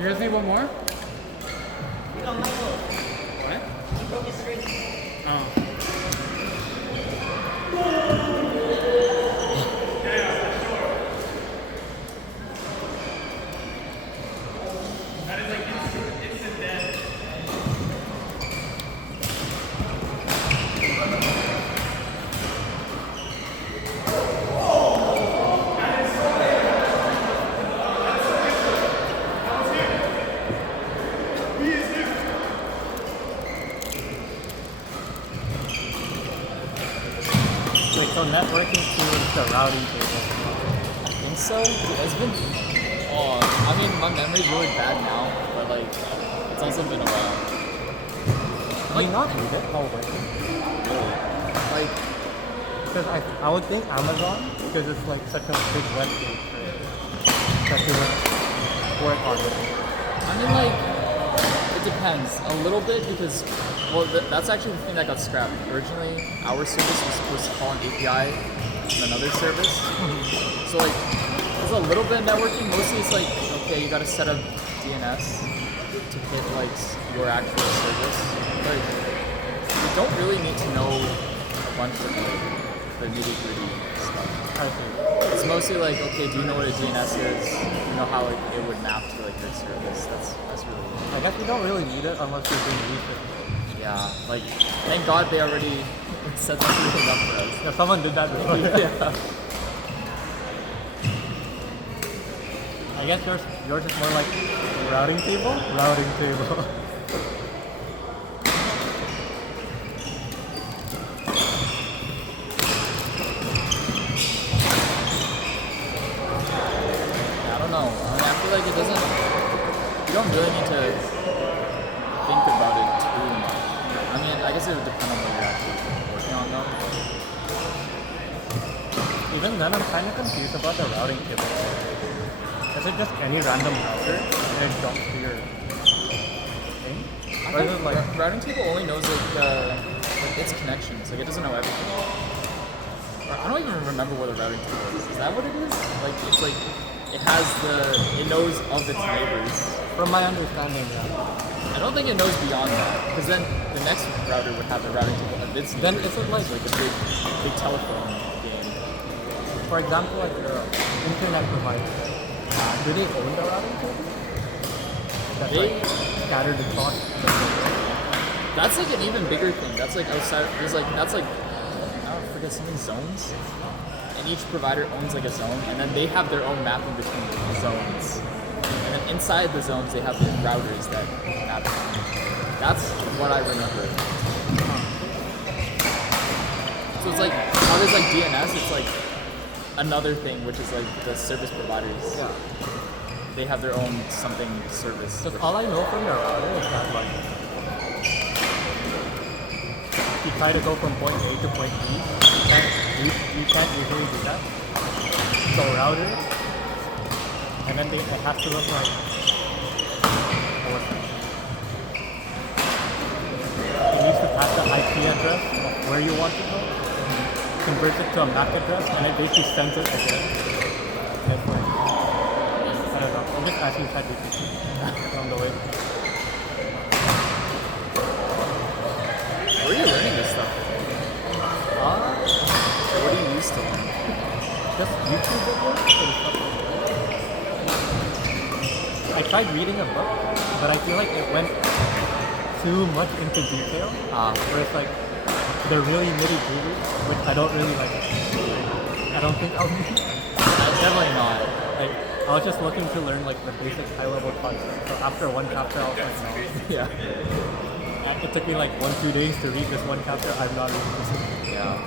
You guys need one more? We don't have one. What? He broke his string. Oh. Wait, so networking towards the routing table. I think so. It's been. Oh, I mean, my memory's really bad now, but like, it's also been a while. Do you not need it while working? Really? Like, Because I would think Amazon, because it's like such a big web page, right? That you would work on it. I mean, like, it depends a little bit because, well, that's actually the thing that got scrapped. Originally, our service was supposed to call an API from another service. So like, there's a little bit of networking. Mostly it's like, okay, you gotta set up DNS to hit like your actual service. But you don't really need to know a bunch of like the nitty-gritty stuff. I see. It's mostly like, okay, do you know what a DNS is? Do you know how like it would map to like your service? That's really I guess you don't really need it unless you're doing research. yeah. Like, thank God they already set everything up for us. Yeah, someone did that before. Yeah. I guess yours is more like routing table? Routing table. I don't know. I mean, I feel like it doesn't. You don't really need to think about it too much. I mean, I guess it would depend on what you're actually working on, though. Even then, I'm kind of confused about the routing table. Is it just any random router and it jumps to your thing? I Or is think it like, routing table only knows like its connections. Like, it doesn't know everything. Or I don't even remember what a routing table is. Is that what it is? Like, it's like it knows of its neighbors. from my understanding, yeah. I don't think it knows beyond that, because then the next router would have a routing table of its Then neighbors. is it like, It's like a big telephone game. for example, like the internet provider, do they own the routing table? That's They- like scattered across. That's like an even bigger thing. That's like outside. That's like I don't forget something zones, and each provider owns like a zone, and then they have their own mapping between the zones. And then inside the zones, they have the routers that map. That's what I remember. So it's like how there's like DNS. It's like another thing, which is like the service providers. Yeah. They have their own something service. Because all I know from the router is that like you try to go from point A to point B, you can't usually do that. So router, and then it has to look like what was that? It needs to pass the IP address of where you want to go, converts it to a MAC address, and it basically sends it again. And it's like, I don't know. I'm just asking ChatGPT on the way. Where are you learning this stuff? What do you use to learn? Just YouTube videos and stuff like that. I tried reading a book, but I feel like it went too much into detail. Where it's like they're really nitty-gritty, which I don't really like. I don't think I'll need. Definitely not. Like I was just looking to learn like the basic high-level concepts. So after one chapter, I was like, no. Yeah. It took me like 1-2 days to read this one chapter. I'm not reading this. Yeah.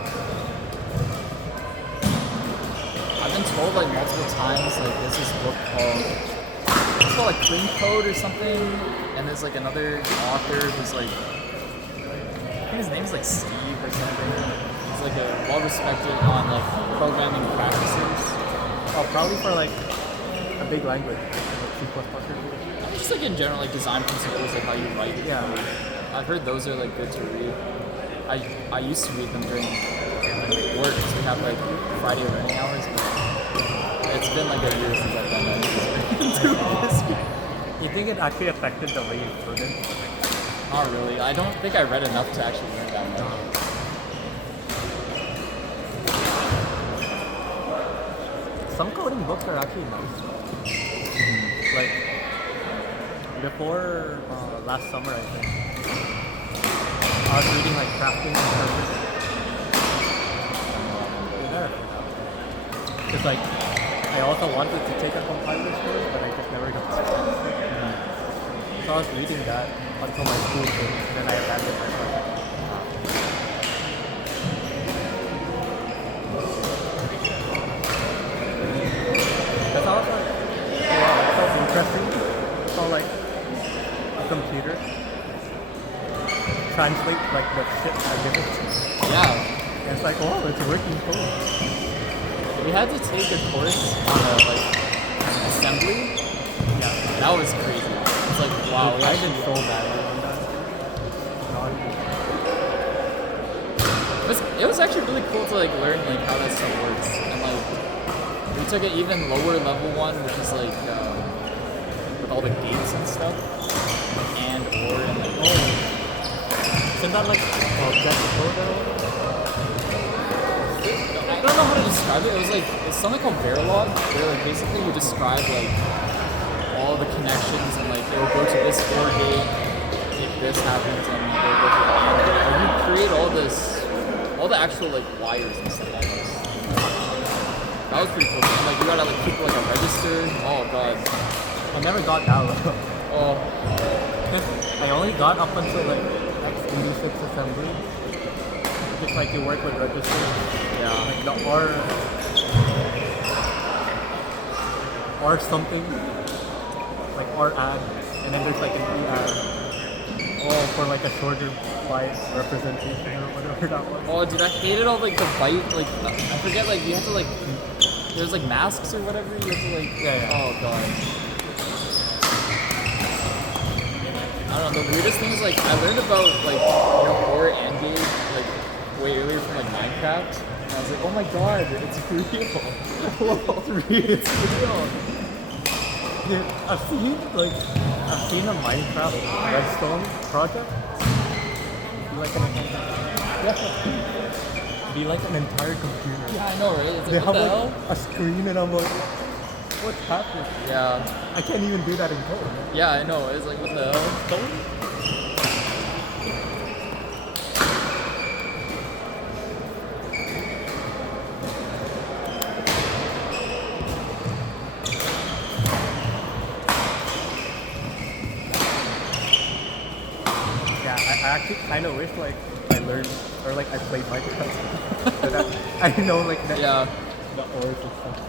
I've been told like multiple times like there's this book it's called like Clean Code or something, and there's like another author who's like I think his name's like Steve or something. He's like a well-respected on like programming practices. Oh, probably for like a big language, like C++ or something. Just like in general like design principles, like how you write. Yeah. I've heard those are like good to read. I used to read them during work because we have like Friday learning hours, but it's been like a year since I've done that. You think it actually affected the way you coded? Not really. I don't think I read enough to actually learn that much. Some coding books are actually nice. Like before last summer, I think I was reading like crafting and purpose. Because like I also wanted to take a compiler course, but I just never got to. So I was reading that until my school came, and then I abandoned my project. That's also that felt interesting. So like a computer translate like the shit I give it. Yeah. And it's like, oh, it's working cool. We had to take a course on like assembly. Yeah. That was crazy. It's like, wow. Dude, I've been so bad on that. It was actually really cool to like learn like how that stuff works, and like we took an even lower level one, which is like with all the gates and stuff, and or and like Isn't that like get the code or I don't know how to describe it. It was like it's something called Verilog, where like basically you describe like all the connections and like it will go to this OR gate if this happens, and it will go to that. And you create all the actual like wires and stuff like this. That was pretty cool. And, like you gotta like keep like a register. Oh god. I never got that one. Oh. I only got up until like x86 assembly. Just like you work with registers. Yeah. Like the or something. Like or add. And then there's like an E add. Oh, for like a shorter byte representation or whatever that was. Oh dude, I hated all like the byte like I forget like you have to like there's like masks or whatever you have to like Yeah. oh god. I don't know, the weirdest thing is like I learned about like OR and gate like way earlier from like Minecraft. And I was like, oh my god, it's real. It's real. Dude, I've seen a Minecraft redstone project. Be like an entire computer. Yeah, I know, right? It's They like, have what the like hell? a screen and I'm like, what's happening? Yeah. I can't even do that in code. Yeah, I know. It's like, what the hell? Code? I actually kind of wish like I learned or like I played Minecraft. So that I know like that Yeah. the ores and stuff.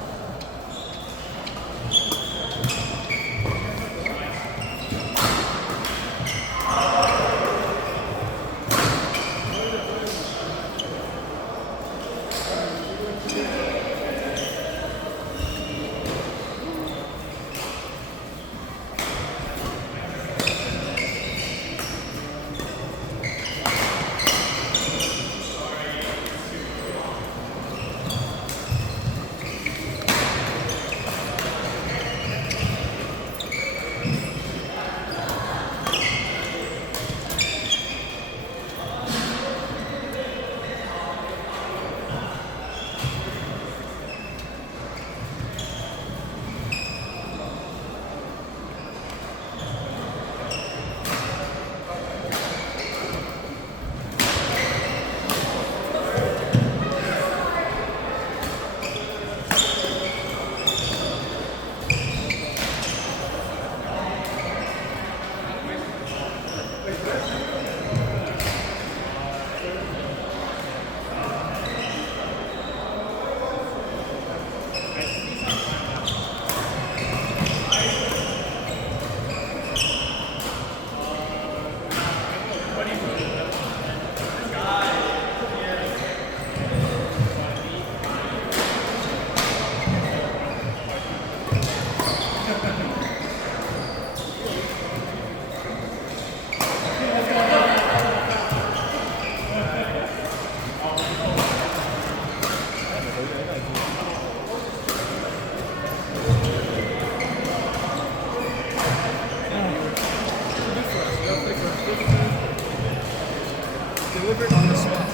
delivered on the spot.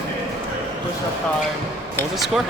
Push up time. What was the score?